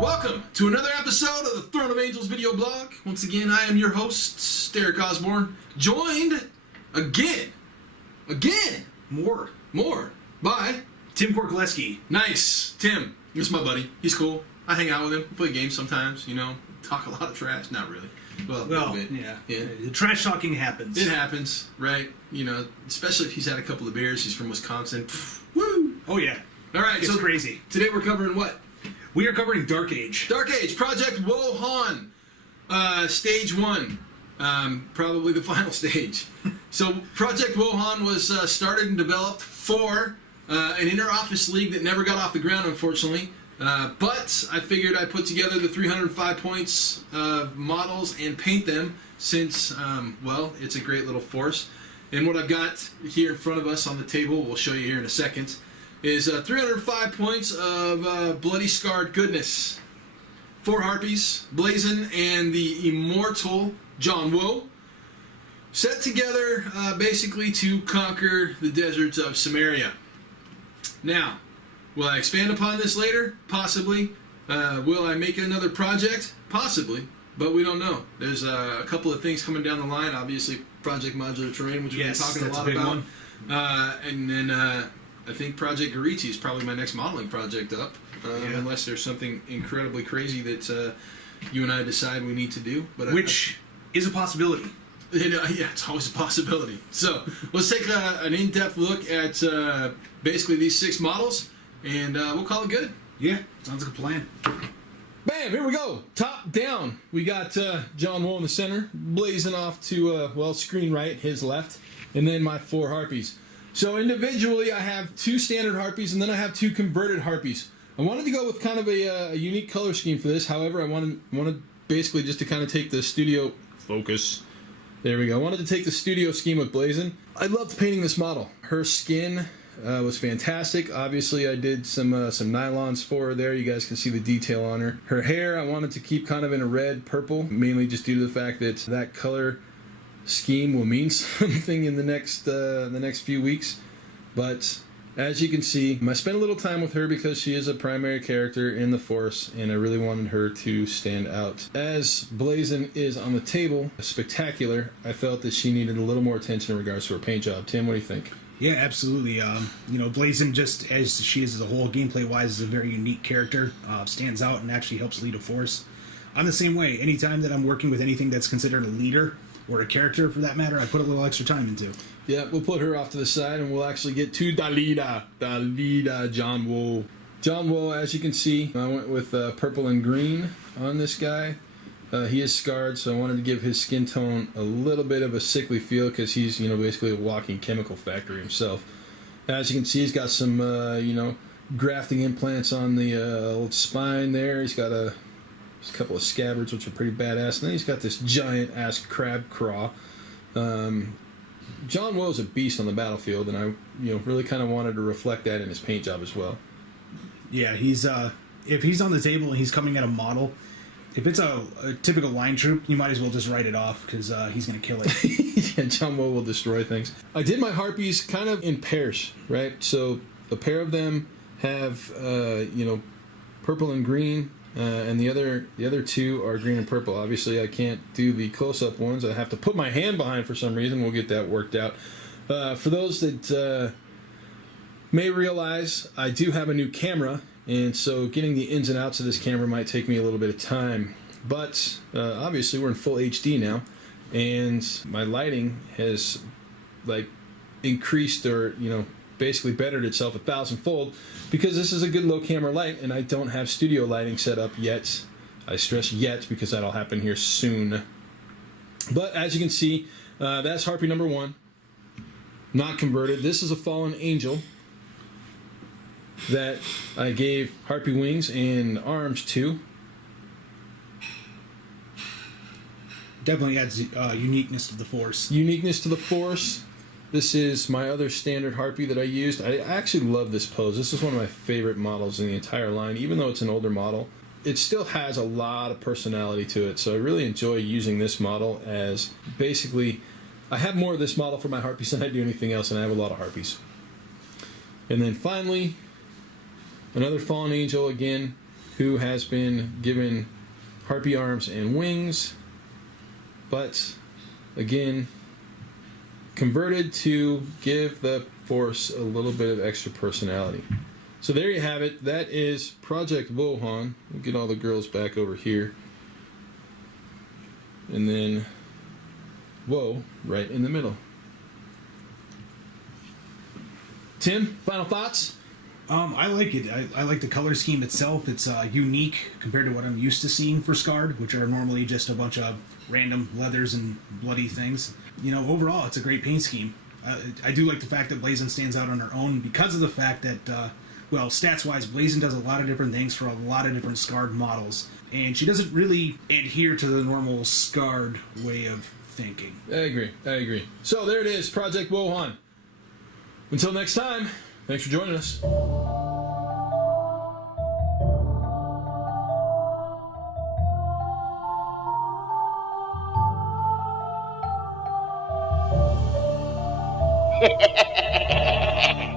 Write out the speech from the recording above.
Welcome to another episode of the Throne of Angels video blog. Once again, I am your host, Derek Osborne, joined again, more by Tim Korkoleski. Nice, Tim. This is my buddy. He's cool. I hang out with him. We play games sometimes, talk a lot of trash. Not really. Well, a little bit. Yeah. The trash talking happens. It happens, right? Especially if he's had a couple of beers. He's from Wisconsin. Woo! Oh, yeah. All right, It's crazy. Today we're covering what? We are covering Dark Age. Dark Age, Project Woehann, Stage 1, probably the final stage. So Project Woehann was started and developed for an inter-office league that never got off the ground, unfortunately. But I figured I'd put together the 305 points models and paint them since, it's a great little force. And what I've got here in front of us on the table, we'll show you here in a second, is 305 points of bloody Skarrd goodness. 4 Harpies, Blazon, and the immortal John Woe, set together basically to conquer the deserts of Samaria. Now, will I expand upon this later? Possibly. Will I make another project? Possibly, but we don't know. There's a couple of things coming down the line. Obviously, Project Modular Terrain, which we've been talking a lot about. And then I think Project Gariti is probably my next modeling project up, unless there's something incredibly crazy that you and I decide we need to do. But Which is a possibility. Yeah, it's always a possibility. So let's take an in-depth look at basically these 6 models, and we'll call it good. Yeah, sounds like a plan. Bam, here we go. Top down. We got John Woe in the center, blazing off to, screen right, his left, and then my 4 Harpies. So individually, I have 2 standard Harpies, and then I have 2 converted Harpies. I wanted to go with kind of a unique color scheme for this. However, I wanted basically just to kind of take the studio focus. There we go. I wanted to take the studio scheme with Blazon. I loved painting this model. Her skin was fantastic. Obviously, I did some nylons for her there. You guys can see the detail on her. Her hair, I wanted to keep kind of in a red purple, mainly just due to the fact that color scheme will mean something in the next few weeks. But as you can see, I spent a little time with her because she is a primary character in the Force, and I really wanted her to stand out. As Blazon is on the table, spectacular, I felt that she needed a little more attention in regards to her paint job. Tim, what do you think? Yeah, absolutely. Blazon, just as she is as a whole, gameplay-wise, is a very unique character. Stands out and actually helps lead a Force. I'm the same way. Anytime that I'm working with anything that's considered a leader, or a character for that matter, I put a little extra time into. Yeah, we'll put her off to the side and we'll actually get to Dalida, John Woe. John Woe, as you can see, I went with purple and green on this guy. He is Skarrd, so I wanted to give his skin tone a little bit of a sickly feel because he's, basically a walking chemical factory himself. As you can see, he's got some, grafting implants on the old spine there. He's got a couple of scabbards, which are pretty badass. And then he's got this giant-ass crab craw. John Woe is a beast on the battlefield, and I really kind of wanted to reflect that in his paint job as well. Yeah, he's if he's on the table and he's coming at a model, if it's a typical line troop, you might as well just write it off because he's going to kill it. Yeah, John Woe will destroy things. I did my Harpies kind of in pairs, right? So a pair of them have, purple and green, and the other 2 are green and purple. Obviously, I can't do the close-up ones. I have to put my hand behind for some reason. We'll get that worked out. For those that may realize, I do have a new camera, and so getting the ins and outs of this camera might take me a little bit of time. But obviously, we're in full HD now, and my lighting has increased or basically bettered itself 1,000-fold because this is a good low camera light and I don't have studio lighting set up yet. I stress yet because that'll happen here soon. But as you can see, that's Harpy number 1, not converted. This is a fallen angel that I gave Harpy wings and arms to. Definitely adds uniqueness to the Force. Uniqueness to the Force. This is my other standard Harpy that I used. I actually love this pose. This is one of my favorite models in the entire line. Even though it's an older model, it still has a lot of personality to it. So I really enjoy using this model as basically, I have more of this model for my Harpies than I do anything else, and I have a lot of Harpies. And then finally, Another fallen angel again, who has been given harpy arms and wings, but again converted to give the Force a little bit of extra personality. So there you have it. That is Project Woehann. We'll get all the girls back over here. And then Woe right in the middle. Tim, final thoughts? I like it. I like the color scheme itself. It's unique compared to what I'm used to seeing for Skarrd, which are normally just a bunch of random leathers and bloody things. You know, overall, it's a great paint scheme. I do like the fact that Blazin stands out on her own because of the fact that, well, stats-wise, Blazin does a lot of different things for a lot of different Skarrd models. And she doesn't really adhere to the normal Skarrd way of thinking. I agree. So there it is, Project Woehann. Until next time, thanks for joining us. Ha ha ha ha ha!